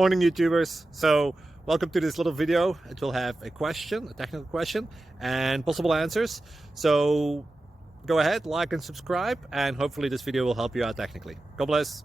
Morning, YouTubers. So welcome to this little video. It will have a question, a technical question, and possible answers. So go ahead, like and subscribe, and hopefully this video will help you out technically. God bless.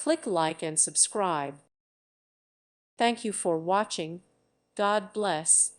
Click like and subscribe. Thank you for watching. God bless.